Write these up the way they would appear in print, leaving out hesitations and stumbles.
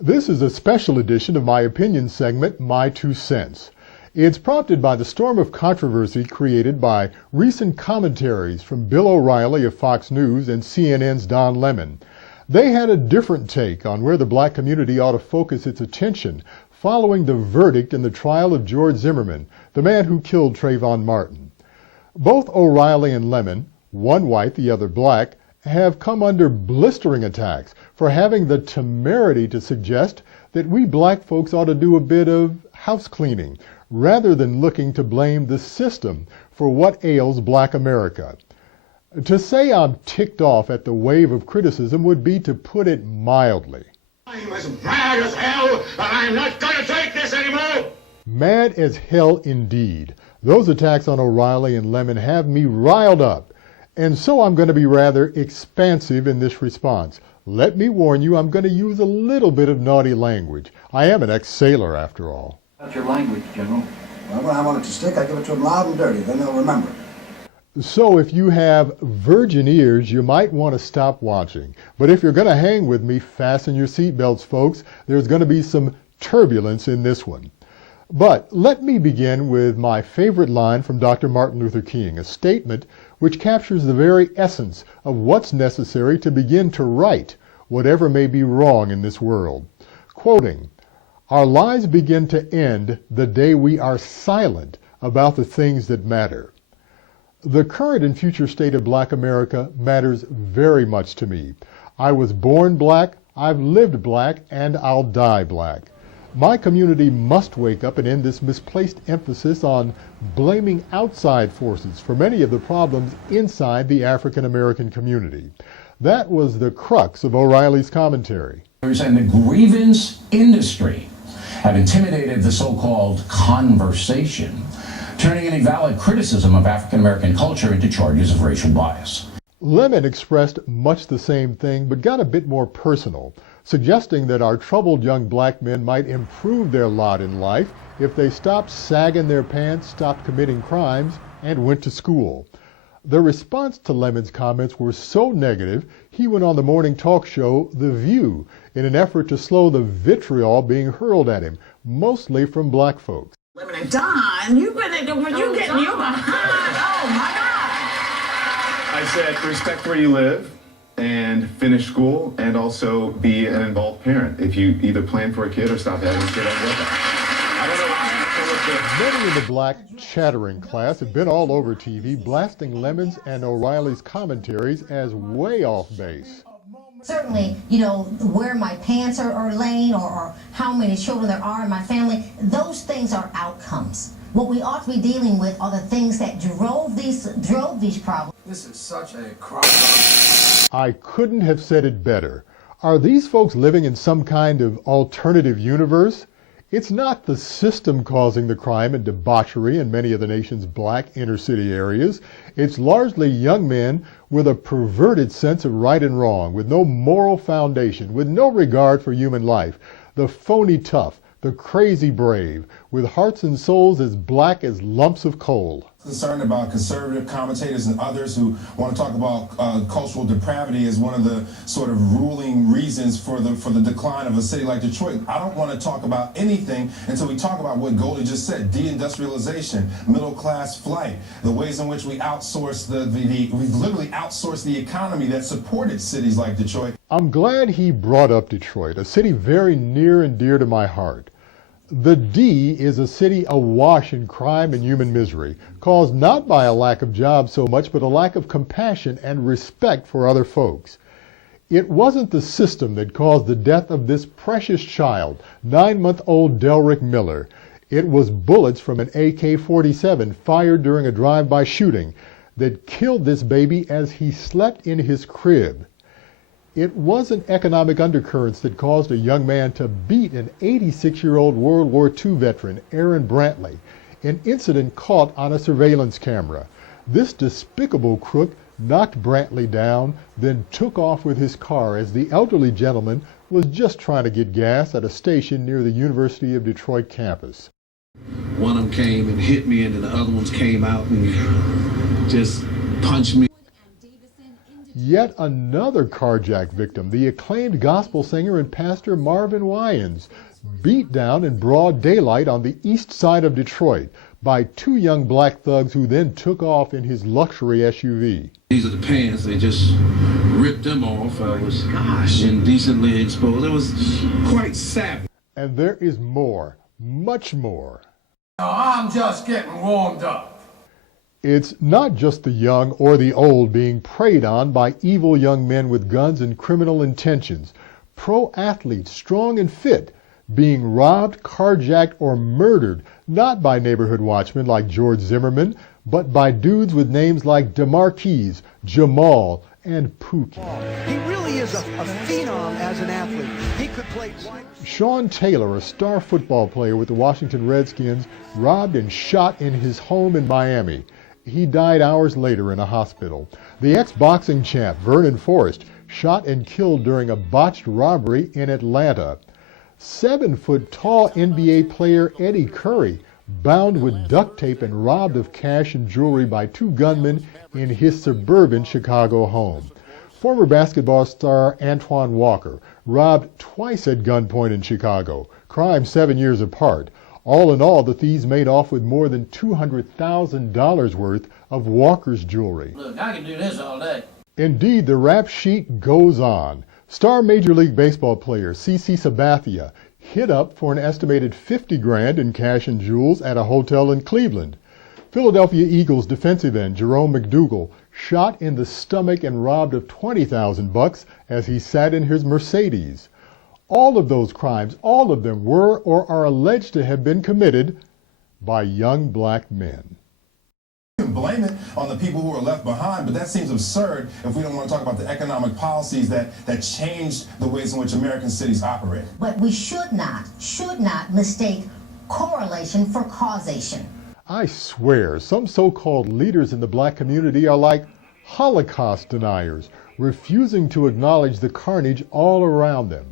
This is a special edition of my opinion segment, My Two Cents. It's prompted by the storm of controversy created by recent commentaries from Bill O'Reilly of Fox News and CNN's Don Lemon. They had a different take on where the black community ought to focus its attention following the verdict in the trial of George Zimmerman, the man who killed Trayvon Martin. Both O'Reilly and Lemon, one white, the other black, have come under blistering attacks for having the temerity to suggest that we black folks ought to do a bit of house cleaning rather than looking to blame the system for what ails black America. To say I'm ticked off at the wave of criticism would be to put it mildly. I'm as mad as hell, and I'm not going to take this anymore! Mad as hell indeed. Those attacks on O'Reilly and Lemon have me riled up. And so I'm going to be rather expansive in this response. Let me warn you, I'm going to use a little bit of naughty language. I am an ex-sailor, after all. That's your language, General. Well, when I want it to stick, I give it to them loud and dirty. Then they'll remember. So if you have virgin ears, you might want to stop watching. But if you're going to hang with me, fasten your seatbelts, folks. There's going to be some turbulence in this one. But let me begin with my favorite line from Dr. Martin Luther King, a statement which captures the very essence of what's necessary to begin to right whatever may be wrong in this world. Quoting, "Our lives begin to end the day we are silent about the things that matter." The current and future state of black America matters very much to me. I was born black, I've lived black, and I'll die black. My community must wake up and end this misplaced emphasis on blaming outside forces for many of the problems inside the African American community. That was the crux of O'Reilly's commentary. And the grievance industry have intimidated the so-called conversation, turning any valid criticism of African American culture into charges of racial bias. Lemon expressed much the same thing, but got a bit more personal, suggesting that our troubled young black men might improve their lot in life if they stopped sagging their pants, stopped committing crimes, and went to school. The response to Lemon's comments were so negative, he went on the morning talk show The View in an effort to slow the vitriol being hurled at him, mostly from black folks. Lemon and Don, you getting you behind. Oh my God! I said respect where you live and finish school and also be an involved parent. If you either plan for a kid or stop having a kid, I don't know. Many in the black chattering class have been all over TV blasting Lemon's and O'Reilly's commentaries as way off base. Certainly, where my pants are laying or how many children there are in my family, those things are outcomes. What we ought to be dealing with are the things that drove these problems. This is such a crime. I couldn't have said it better. Are these folks living in some kind of alternative universe? It's not the system causing the crime and debauchery in many of the nation's black inner-city areas. It's largely young men with a perverted sense of right and wrong, with no moral foundation, with no regard for human life. The phony tough, the crazy brave, with hearts and souls as black as lumps of coal. Concerned about conservative commentators and others who want to talk about cultural depravity as one of the sort of ruling reasons for the decline of a city like Detroit. I don't want to talk about anything until we talk about what Goldie just said: deindustrialization, middle class flight, the ways in which we outsource we've literally outsourced the economy that supported cities like Detroit. I'm glad he brought up Detroit, a city very near and dear to my heart. The D is a city awash in crime and human misery, caused not by a lack of jobs so much, but a lack of compassion and respect for other folks. It wasn't the system that caused the death of this precious child, 9-month-old Delrick Miller. It was bullets from an AK-47 fired during a drive-by shooting that killed this baby as he slept in his crib. It wasn't economic undercurrents that caused a young man to beat an 86-year-old World War II veteran, Aaron Brantley, an incident caught on a surveillance camera. This despicable crook knocked Brantley down, then took off with his car as the elderly gentleman was just trying to get gas at a station near the University of Detroit campus. One of them came and hit me, and then the other ones came out and just punched me. Yet another carjacked victim, the acclaimed gospel singer and pastor Marvin Winans, beat down in broad daylight on the east side of Detroit by two young black thugs who then took off in his luxury SUV. These are the pants. They just ripped them off. I was indecently exposed. It was quite savage. And there is more, much more. I'm just getting warmed up. It's not just the young or the old being preyed on by evil young men with guns and criminal intentions. Pro athletes, strong and fit, being robbed, carjacked, or murdered, not by neighborhood watchmen like George Zimmerman, but by dudes with names like DeMarquise, Jamal, and Pookie. He really is a phenom as an athlete. He could play. Sean Taylor, a star football player with the Washington Redskins, robbed and shot in his home in Miami. He died hours later in a hospital. The ex-boxing champ, Vernon Forrest, shot and killed during a botched robbery in Atlanta. 7-foot-tall NBA player Eddie Curry, bound with duct tape and robbed of cash and jewelry by two gunmen in his suburban Chicago home. Former basketball star Antoine Walker, robbed twice at gunpoint in Chicago, crimes 7 years apart. All in all, the thieves made off with more than $200,000 worth of Walker's jewelry. Look, I can do this all day. Indeed, the rap sheet goes on. Star Major League Baseball player CC Sabathia hid up for an estimated $50,000 in cash and jewels at a hotel in Cleveland. Philadelphia Eagles defensive end Jerome McDougal shot in the stomach and robbed of $20,000 as he sat in his Mercedes. All of those crimes, all of them were or are alleged to have been committed by young black men. You can blame it on the people who are left behind, but that seems absurd if we don't want to talk about the economic policies that changed the ways in which American cities operate. But we should not mistake correlation for causation. I swear, some so-called leaders in the black community are like Holocaust deniers, refusing to acknowledge the carnage all around them.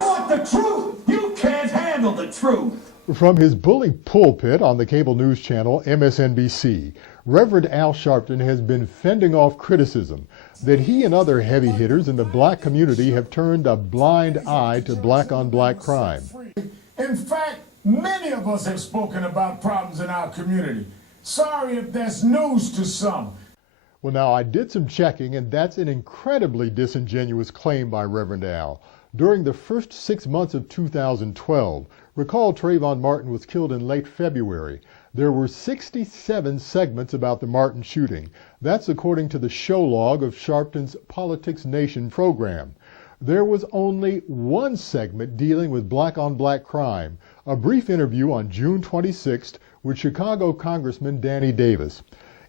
Want the truth? You can't handle the truth. From his bully pulpit on the cable news channel MSNBC, Reverend Al Sharpton has been fending off criticism that he and other heavy hitters in the black community have turned a blind eye to black-on-black crime. In fact, many of us have spoken about problems in our community. Sorry if that's news to some. Well, now, I did some checking, and that's an incredibly disingenuous claim by Reverend Al. During the first 6 months of 2012, recall Trayvon Martin was killed in late February. There were 67 segments about the Martin shooting. That's according to the show log of Sharpton's Politics Nation program. There was only one segment dealing with black-on-black crime, a brief interview on June 26th with Chicago Congressman Danny Davis.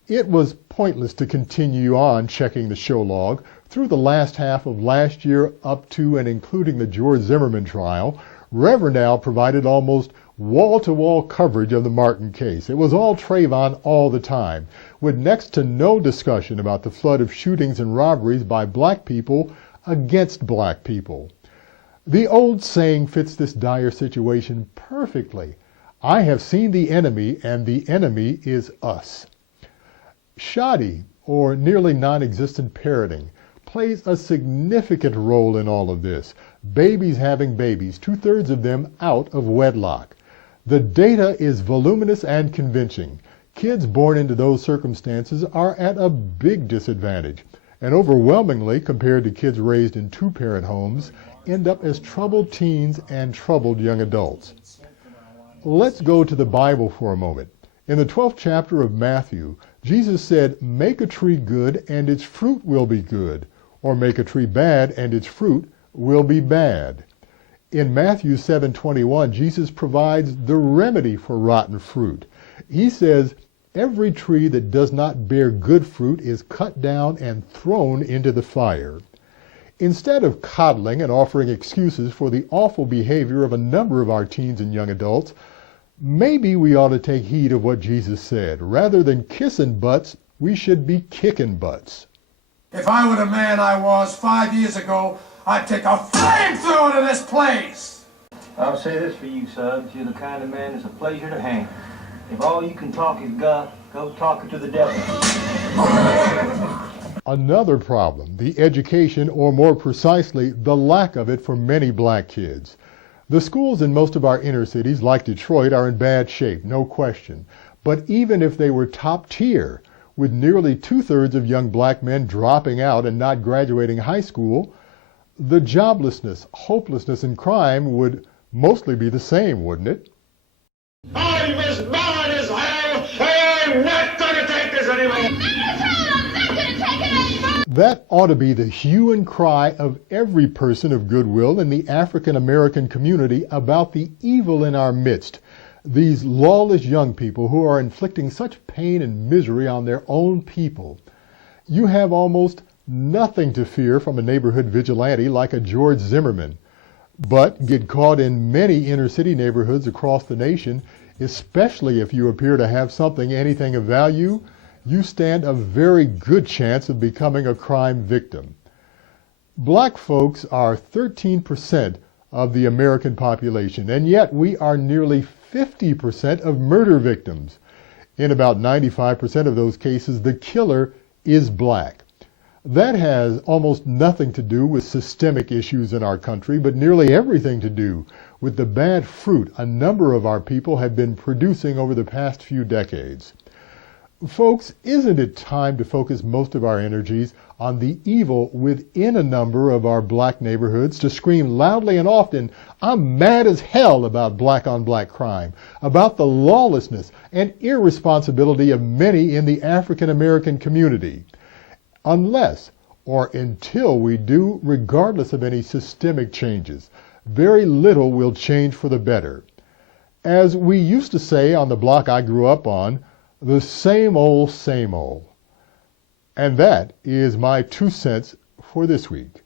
It was pointless to continue on checking the show log. Through the last half of last year up to and including the George Zimmerman trial, Reverend Al provided almost wall-to-wall coverage of the Martin case. It was all Trayvon all the time, with next to no discussion about the flood of shootings and robberies by black people against black people. The old saying fits this dire situation perfectly. I have seen the enemy, and the enemy is us. Shoddy, or nearly non-existent parenting, plays a significant role in all of this. Babies having babies, 2/3 of them out of wedlock. The data is voluminous and convincing. Kids born into those circumstances are at a big disadvantage, and overwhelmingly, compared to kids raised in two-parent homes, end up as troubled teens and troubled young adults. Let's go to the Bible for a moment. In the 12th chapter of Matthew, Jesus said, "Make a tree good and its fruit will be good, or make a tree bad and its fruit will be bad." In Matthew 7:21, Jesus provides the remedy for rotten fruit. He says, "Every tree that does not bear good fruit is cut down and thrown into the fire." Instead of coddling and offering excuses for the awful behavior of a number of our teens and young adults, maybe we ought to take heed of what Jesus said. Rather than kissing butts, we should be kicking butts. If I were the man I was 5 years ago, I'd take a flamethrower to this place! I'll say this for you, Suggs. You're the kind of man that's a pleasure to hang. If all you can talk is guff, go talk it to the devil. Another problem, the education, or more precisely, the lack of it for many black kids. The schools in most of our inner cities, like Detroit, are in bad shape, no question. But even if they were top tier, with nearly 2/3 of young black men dropping out and not graduating high school, the joblessness, hopelessness, and crime would mostly be the same, wouldn't it? I'm as mad as hell, and I'm not gonna take this anymore! That ought to be the hue and cry of every person of goodwill in the African American community about the evil in our midst. These lawless young people who are inflicting such pain and misery on their own people. You have almost nothing to fear from a neighborhood vigilante like a George Zimmerman, but get caught in many inner city neighborhoods across the nation, especially if you appear to have anything of value, you stand a very good chance of becoming a crime victim. Black folks are 13% of the American population, and yet we are nearly 50% of murder victims. In about 95% of those cases, the killer is black. That has almost nothing to do with systemic issues in our country, but nearly everything to do with the bad fruit a number of our people have been producing over the past few decades. Folks, isn't it time to focus most of our energies on the evil within a number of our black neighborhoods, to scream loudly and often, "I'm mad as hell" about black-on-black crime, about the lawlessness and irresponsibility of many in the African American community? Unless or until we do, regardless of any systemic changes, very little will change for the better. As we used to say on the block I grew up on, the same old, same old. And that is my 2 cents for this week.